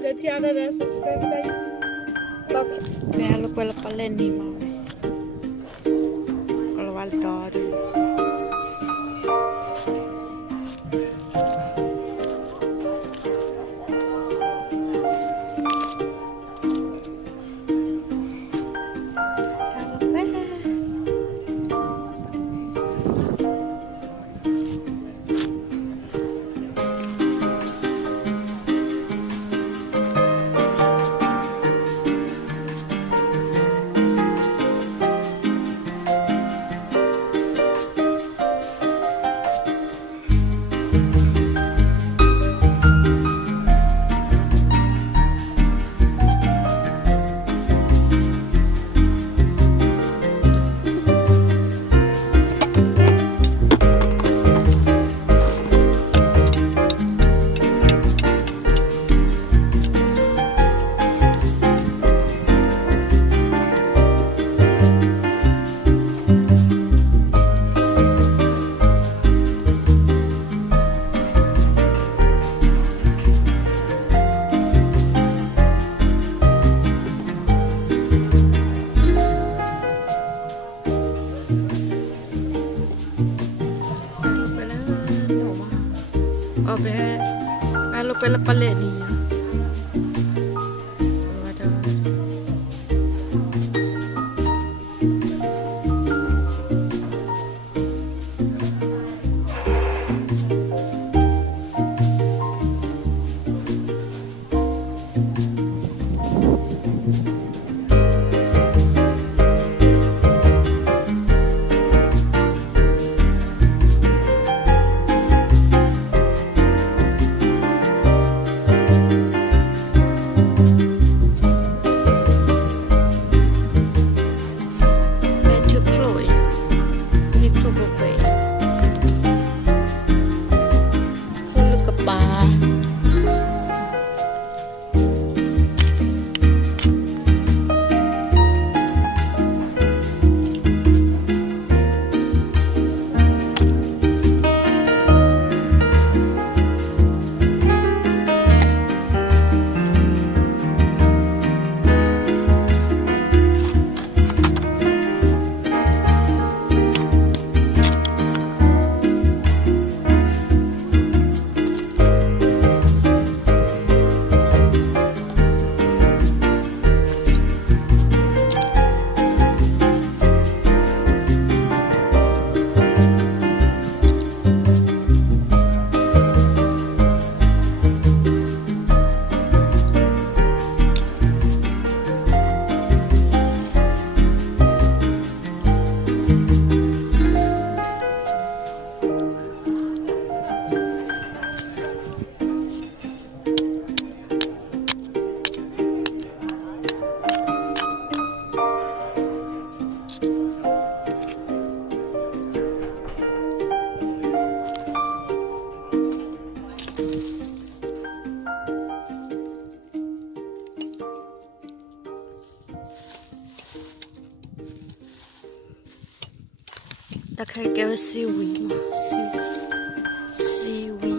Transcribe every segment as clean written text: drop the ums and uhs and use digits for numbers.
da tiada dessa espera belo quella palenima kalau valtari Kalau quella palenina ta khai kêu siêu quý mà siêu quý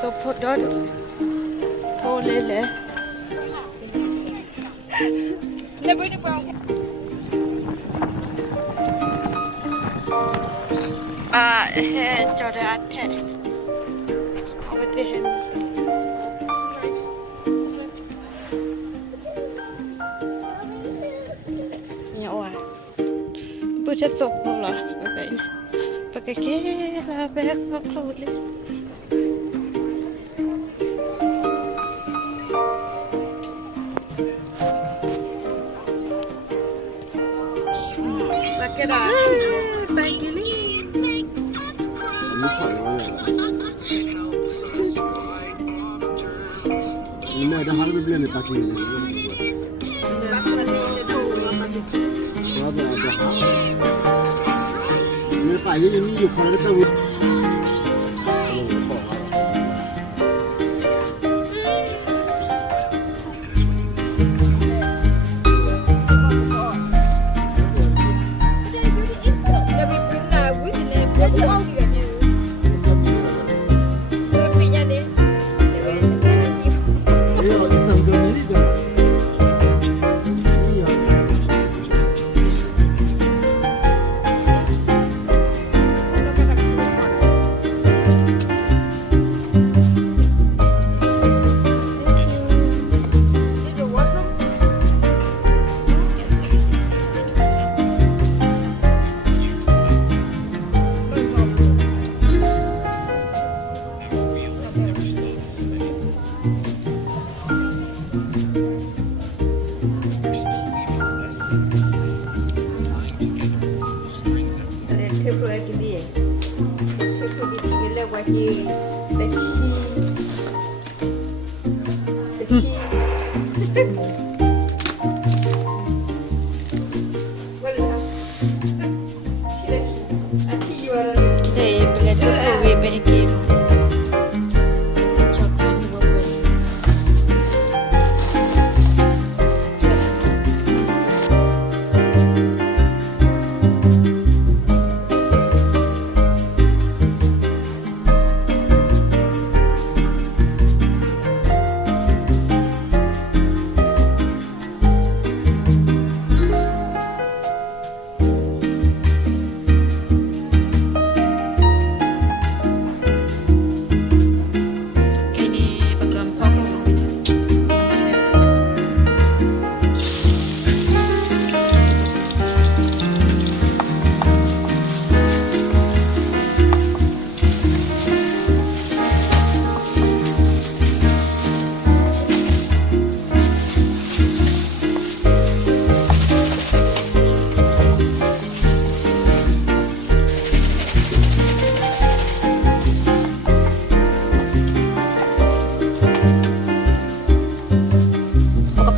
so put on. Oh, Lele. Never the brown. Cho ra thế. Over there. Nhỏ à. Bữa chết sụp không là vậy. Và cái kia là bé khóc lụt lên. Và cái đó. Thank you. Ini ada hal berbeda tak ini. Ada hal. Ini pak iniอยู่คนละตัว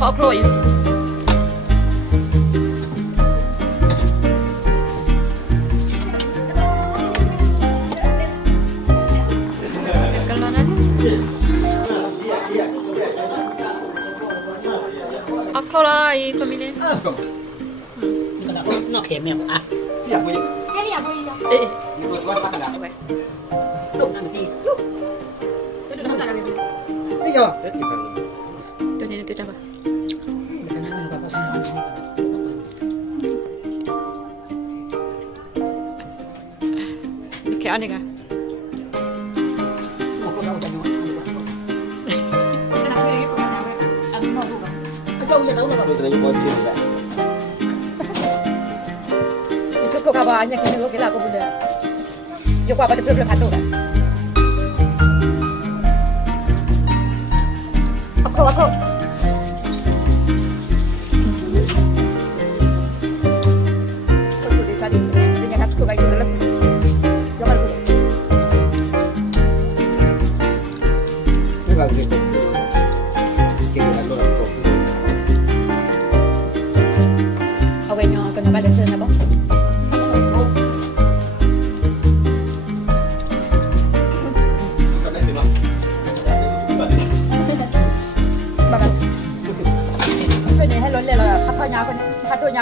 Pháo rồi. Ako lah, pamilya. Nó kém em à? Eh. Lúc nào đi? Đi rồi. Tuh ni tu coba. Kayak aneh kan? Itu kok kabarnya kini kok kita aku benda. Joko apa tu belum kata kan? Aku.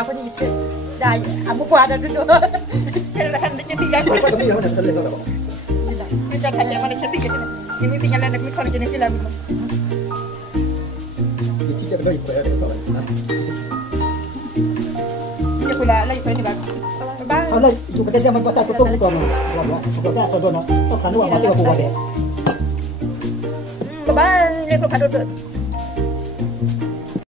Aku ni dah amu kuat dah duduk. Kan jadi kan. chat hanya mana chat kita. Ini tinggal nak mikir jenis film. Kita ada ikut ada tak? Dia pula lagi pani bagus. Bye. Kalau juga dia membuat tak tutup bukan. Bukan tak sono. Tak kan dua mati aku buat. Bye. Lihat kau pada